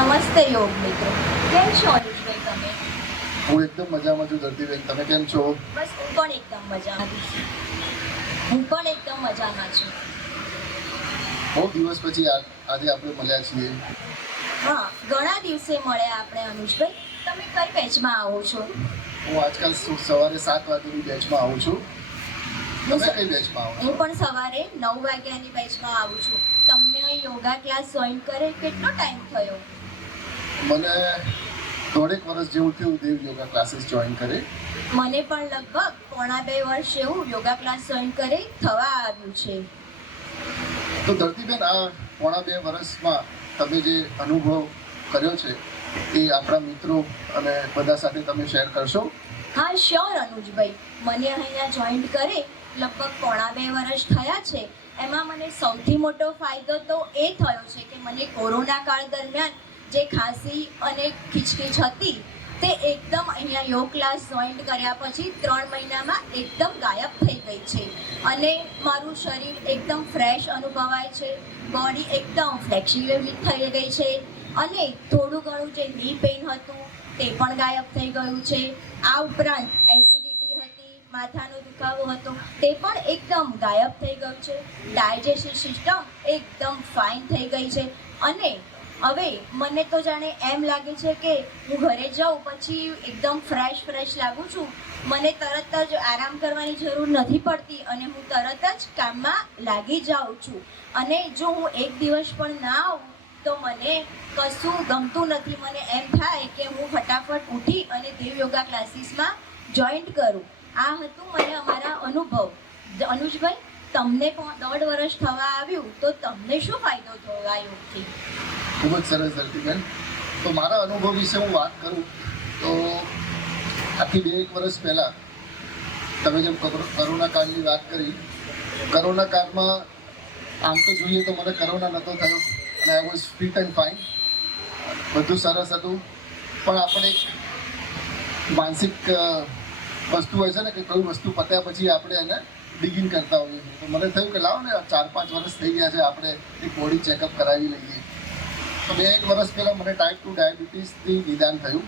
નમસ્તે યોગ મિત્રો. કેમ છો અનુજભાઈ તમે? હું એકદમ મજામાં છું ધરતીબેન, તમે કેમ છો? બસ હું પણ એકદમ મજામાં છું. બહુ દિવસ પછી આજે આપણે મળ્યા છીએ. હા, ઘણા દિવસે મળ્યા આપણે અનુજભાઈ. તમે કઈ બેચમાં આવો છો? હું આજકાલ સવારે 7 વાગ્યાની બેચમાં આવું છું. તમે કઈ બેચમાં આવો? હું પણ સવારે 9 વાગ્યાની બેચમાં આવું છું. તમને યોગા ક્લાસ જોઈન કરે કેટલો ટાઈમ થયો? મને 1.5 વર્ષ જેવું થયું દેવ યોગા ક્લાસીસ જોઈન કરે. મને પણ લગભગ 1.5 વર્ષ જેવું યોગા ક્લાસ જોઈન કરે થવા આવ્યું છે. તો ધરતીબેન, આ 1.5 વર્ષમાં તમે જે અનુભવ કર્યો છે એ આપણા મિત્રો અને બધા સાથે તમે શેર કરશો? હા, શ્યોર અનુજભાઈ. મને અહીંયા જોઈન કરે લગભગ 1.5 વર્ષ થયા છે. એમાં મને સૌથી મોટો ફાયદો તો એ થયો છે કે મને કોરોના કાળ દરમિયાન જે ખાંસી અને ખીચખીચ હતી તે એકદમ અહીંયા યોગ ક્લાસ જોઈન કર્યા પછી 3 મહિનામાં એકદમ ગાયબ થઈ ગઈ છે અને મારું શરીર એકદમ ફ્રેશ અનુભવાય છે. બોડી એકદમ ફ્લેક્સિબલ થઈ ગઈ છે અને થોડું ઘણું જે ની પેઇન હતું તે પણ ગાયબ થઈ ગયું છે. આ ઉપરાંત એસિડિટી હતી, માથાનો દુખાવો હતો, તે પણ એકદમ ગાયબ થઈ ગયું છે. ડાયજેસ્ટિવ સિસ્ટમ એકદમ ફાઇન થઈ ગઈ છે અને હવે મને તો જાણે એમ લાગે છે કે હું ઘરે જાઉં પછી એકદમ ફ્રેશ લાગું છું. મને તરત જ આરામ કરવાની જરૂર નથી પડતી અને હું તરત જ કામમાં લાગી જાઉં છું. અને જો હું એક દિવસ પણ ના આવું તો મને કશું ગમતું નથી. મને એમ થાય કે હું ફટાફટ ઉઠી અને દેવ યોગા ક્લાસીસમાં જોઈન્ટ કરું. આ હતું મને અમારા અનુભવ. અનુજભાઈ, તમને પણ 1.5 વર્ષ થવા આવ્યું તો તમને શું ફાયદો થયો આ યોગથી? ખૂબ જ સરસ ધરતીબેન. તો મારા અનુભવ વિશે હું વાત કરું તો આથી 2-1 વર્ષ પહેલાં તમે જેમ કરોના કાળની વાત કરી, કરોના કાળમાં આમ તો જોઈએ તો મને કરોના નહોતો થયો અને I was fit and fine, બધું સરસ હતું. પણ આપણે એક માનસિક વસ્તુ હોય છે ને કે કોઈ વસ્તુ પત્યા પછી આપણે એને ડિગિન કરતા હોઈએ છીએ. તો મને થયું કે લાવો ને 4-5 વર્ષ થઈ ગયા છે, આપણે એક બોડી ચેકઅપ કરાવી લઈએ. તો 2-1 વર્ષ પહેલાં મને ટાઈપ 2 ડાયાબિટીસથી નિદાન થયું.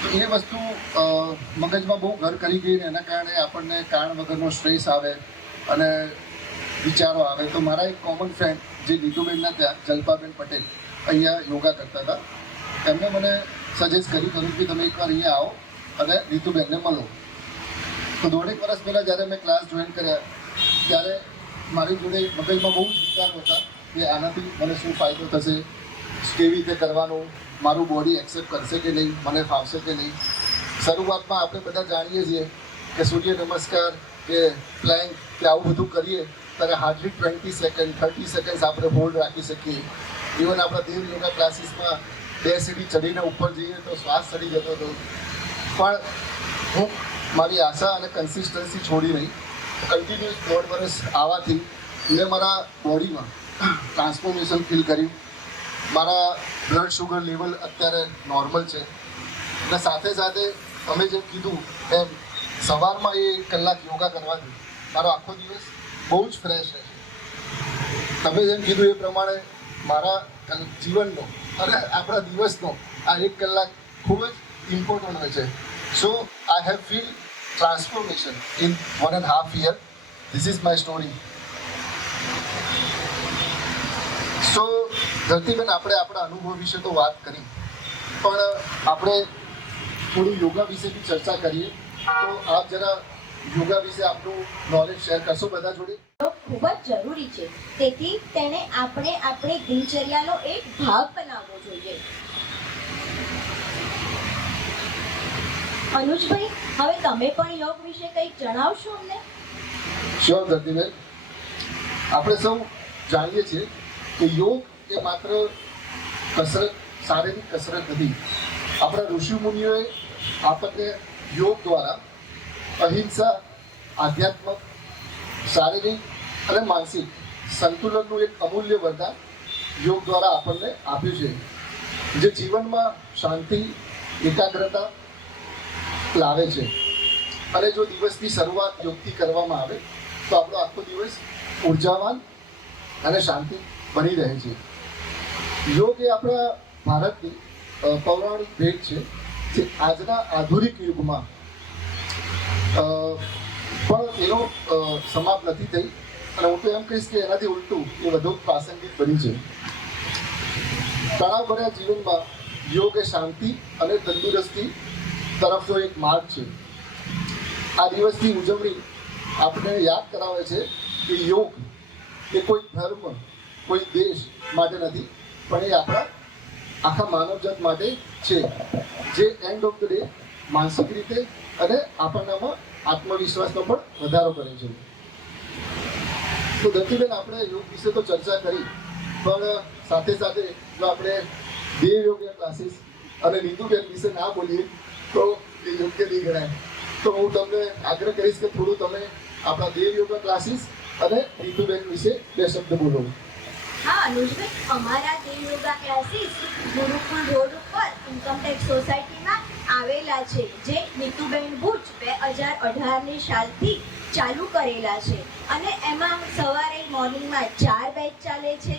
તો એ વસ્તુ મગજમાં બહુ ઘર કરી ગઈ ને એના કારણે આપણને કારણ વગરનો સ્ટ્રેસ આવે અને વિચારો આવે. તો મારા એક કોમન ફ્રેન્ડ જે નીતુબેનના ત્યાં જલ્પાબેન પટેલ અહીંયા યોગા કરતા હતા, એમને મને સજેસ્ટ કર્યું કે તમે એકવાર અહીંયા આવો અને નીતુબેનને મળો. તો 1.5 વર્ષ પહેલાં જ્યારે મેં ક્લાસ જોઈન કર્યા ત્યારે મારી જોડે મગજમાં બહુ જ વિચારો હતા કે આનાથી મને શું ફાયદો થશે, કેવી રીતે કરવાનું, મારું બોડી એક્સેપ્ટ કરશે કે નહીં, મને ફાવશે કે નહીં. શરૂઆતમાં આપણે બધા જાણીએ છીએ કે સૂર્ય નમસ્કાર કે પ્લેન્ક કે આવું બધું કરીએ ત્યારે હાર્ડલી 20 સેકન્ડ 30 સેકન્ડ આપણે હોલ્ડ રાખી શકીએ. ઇવન આપણા દેવ યોગા ક્લાસીસમાં 2 સીડી ચડીને ઉપર જઈએ તો શ્વાસ ચડી જતો હતો. પણ હું મારી આશા અને કન્સિસ્ટન્સી છોડી નહીં. કન્ટિન્યુઅસ 1.5 વર્ષ આવવાથી મેં મારા બોડીમાં ટ્રાન્સફોર્મેશન ફીલ કર્યું. મારા બ્લડ શુગર લેવલ અત્યારે નોર્મલ છે અને સાથે સાથે તમે જેમ કીધું એમ સવારમાં 1 કલાક યોગા કરવાથી મારો આખો દિવસ બહુ જ ફ્રેશ રહે છે. તમે જેમ કીધું એ પ્રમાણે મારા જીવનનો અને આપણા દિવસનો આ 1 કલાક ખૂબ જ ઇમ્પોર્ટન્ટ હોય છે. So I have feel transformation in 1.5 year. This is my story. So ધરતીબેન, આપણે આપણા અનુભવ વિશે તો વાત કરી, પણ આપણે થોડું યોગા વિશે બી ચર્ચા કરીએ. તો આપ જરા યોગા વિશે આપણું નોલેજ શેર કરશો બધા જોડે? ખૂબ જ જરૂરી છે, તેથી તેને આપણે આપણી દિનચર્યાનો એક ભાગ બનાવવો જોઈએ. અનુજભાઈ, હવે તમે પણ યોગ વિશે કંઈક જણાવશો અમને? શ્યોર ધરતીબેન. આપણે સૌ જાણીએ છીએ કે યોગ એ માત્ર કસરત, શારીરિક કસરત નથી. આપણા ઋષિમુનિઓએ આપણને યોગ દ્વારા અહિંસા, આધ્યાત્મક, શારીરિક અને માનસિક સંતુલનનું એક અમૂલ્ય વરદાન યોગ દ્વારા આપણને આપ્યું છે, જે જીવનમાં શાંતિ, એકાગ્રતા લાવે છે. અને જો દિવસની શરૂઆત યોગથી કરવામાં આવે તો આપણો આખો દિવસ ઉર્જાવાન અને શાંતિ બની રહે છે. યોગ એ આપણા ભારતની પૌરાણિક ભેટ છે જે આજના આધુનિક યુગમાં પણ એનો સમાપ્ત નથી થઈ, અને હું તો એમ કહીશ કે એનાથી ઉલટું એ વધુ પ્રાસંગિક બની છે. તણાવભર્યા જીવનમાં યોગ એ શાંતિ અને તંદુરસ્તી તરફનો એક માર્ગ છે. આ દિવસની ઉજવણી આપણે યાદ કરાવે છે કે યોગ એ કોઈ ધર્મ, કોઈ દેશ માટે નથી, પણ એ આપણા આખા માનવજાત માટે છે, જે એન્ડ ઓફ ધ ડે માનસિક રીતે અને આપણનામાં આત્મવિશ્વાસનો પણ વધારો કરે છે. તો દત્તીબેન, આપણે યોગ વિશે તો ચર્ચા કરી, પણ સાથે સાથે જો આપણે દેવ યોગા ક્લાસીસ અને નીતુબેન વિશે ના બોલીએ તો એ યોગ્ય નહીં ગણાય. તો હું તમને આગ્રહ કરીશ કે થોડું તમે આપણા દેવ યોગા ક્લાસીસ અને નીતુબેન વિશે બે શબ્દ બોલો. હા અનુજભાઈ, અમારા દેવ યોગા ક્લાસીસ ગુરુકુળ રોડ ઉપર ઇન્કમટેક્સ સોસાયટીમાં આવેલા છે, જે નીતુબેન ભુજ 2018ની સાલથી ચાલુ કરેલા છે. અને એમાં સવારે મોર્નિંગમાં 4 બેચ ચાલે છે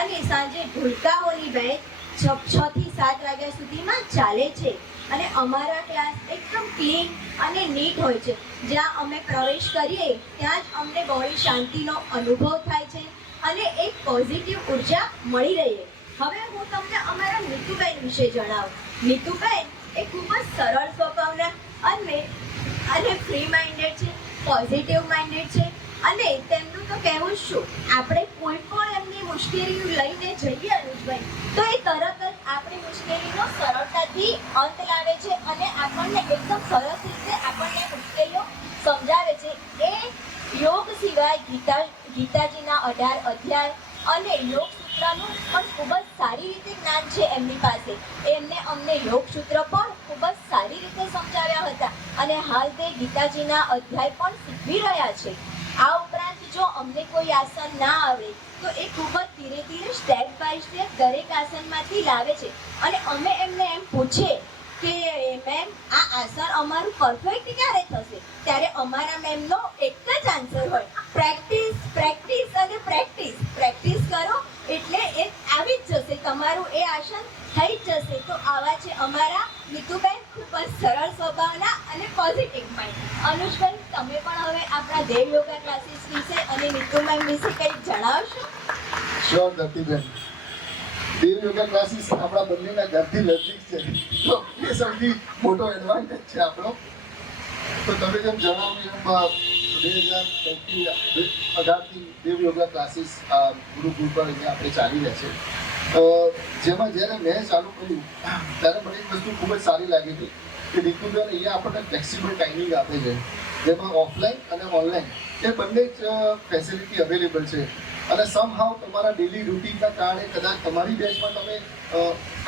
અને સાંજે ભૂલકાઓની બેચ 6 થી 7 વાગ્યા સુધીમાં ચાલે છે. અને અમારા ક્લાસ એકદમ ક્લીન અને નીટ હોય છે. જ્યાં અમે પ્રવેશ કરીએ ત્યાં જ અમને બહોળી શાંતિનો અનુભવ થાય છે અને એક પોઝિટિવ ઉર્જા મળી રહે. હવે હું તમને અમારા નીતુબેન વિશે જણાવું. નીતુબેન એ ખૂબ જ સરળ સ્વભાવના અને ફ્રી માઇન્ડેડ છે, પોઝિટિવ માઇન્ડેડ છે. અને તેમનું તો કહેવું શું, આપણે કોઈ પણ એમની મુશ્કેલી લઈને જઈએ અનુજભાઈ, તો એ તરત જ આપણી મુશ્કેલીનો સરળતાથી અંત લાવે છે અને આપણને એકદમ સરસ રીતે આપણને મુશ્કેલીઓ સમજાવે છે. એ યોગ સિવાય ગીતાજીના 18 અધ્યાય અને યોગ સૂત્રનું પણ ખૂબ જ સારી રીતે જ્ઞાન છે એમની પાસે. એમને અમને યોગ સૂત્ર પણ ખૂબ જ સારી રીતે સમજાવ્યા હતા અને હાલ તે ગીતાજીના અધ્યાય પણ શીખવી રહ્યા છે. આ ઉપરાંત જો અમને કોઈ આસન ના આવડે તો એ ખૂબ જ ધીરે ધીરે સ્ટેપ બાય સ્ટેપ દરેક આસનમાંથી લાવે છે. અને અમે એમને એમ પૂછીએ કે મેમ આ આસન અમારું પરફેક્ટ ક્યારે થશે, ત્યારે અમારા મેમનો એક જ આન્સર હોય, પ્રેક્ટિસ પ્રેક્ટિસ અને પ્રેક્ટિસ. પ્રેક્ટિસ કરો એટલે એ આવી જ જશે, તમારું એ આસન થઈ જ જશે. તો આવા છે અમારા નીતુબેન, ખૂબ જ સરળ સ્વભાવના અને પોઝિટિવ માઇન્ડ. અનુજભાઈ, તમે પણ હવે આપણા દેવ યોગા ક્લાસીસ વિશે અને નીતુ મેમ વિશે કંઈક જણાવશો? શ્યોર દત્તીબેન, દેવ યોગા ક્લાસીસ આપણા બંનેના ઘરથી નજીક છે, તો એ સૌથી મોટો એડવાન્ટેજ છે આપણો. તો તમે જેમ જણાવ્યું એમ 2018થી દેવ યોગા ક્લાસીસ ગુરુકુળ પર અહીંયા આપણે ચાલી રહ્યા છે. જેમાં જ્યારે મેં ચાલુ કર્યું ત્યારે મને એક વસ્તુ ખૂબ જ સારી લાગી હતી કે નીતુબેન અહીંયા આપણને ફ્લેક્સિબલ ટાઈમિંગ આપે છે, જેમાં ઓફલાઈન અને ઓનલાઈન એ બંને જ ફેસિલિટી અવેલેબલ છે. અને સમહાવ તમારા ડેલી રૂટીનના કારણે કદાચ તમારી બેચમાં તમે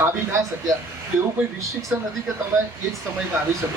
આવી ના શક્યા, એવું કોઈ રિસ્ટ્રિક્શન નથી કે તમે એ જ સમયમાં આવી શકો.